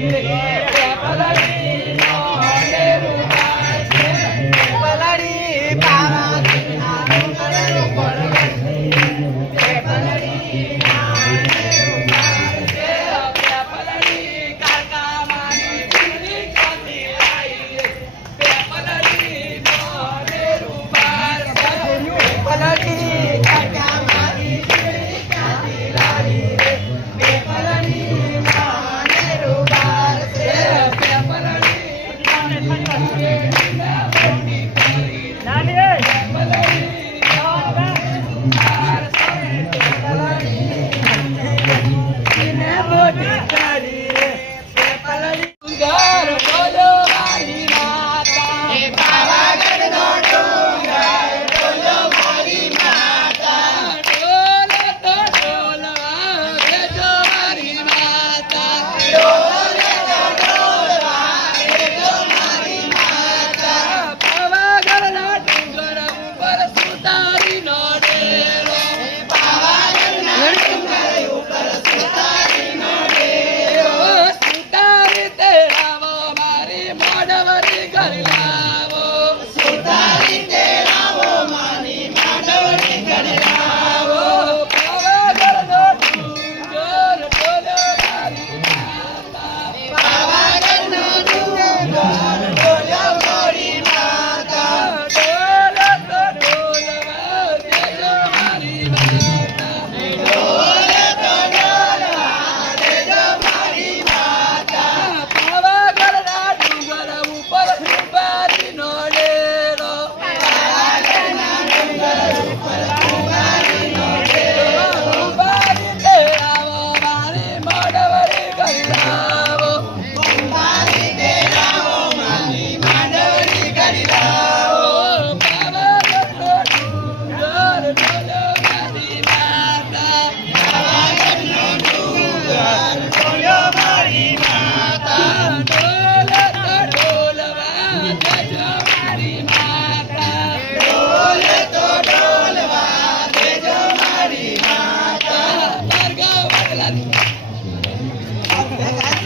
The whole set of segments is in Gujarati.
Yeah. 何我的裤兜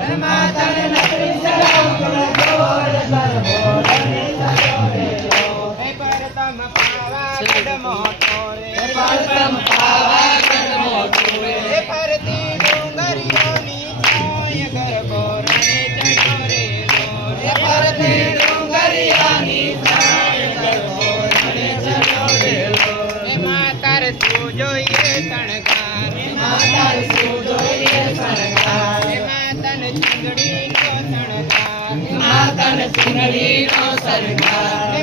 न माते ने परे परा परोरी શું જોઈએ શણગાર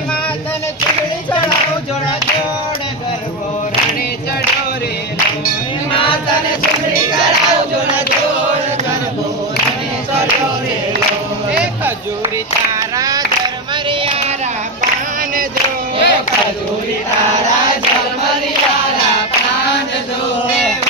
માતન શું જોઈએ ચડાવો જોડા જોડ ગરબો રણે જોડા જોડ ગરબો રણે ચડો રે ખજૂરી તારા ધર્મરિયારા પાન દ્રો તારા Senhor.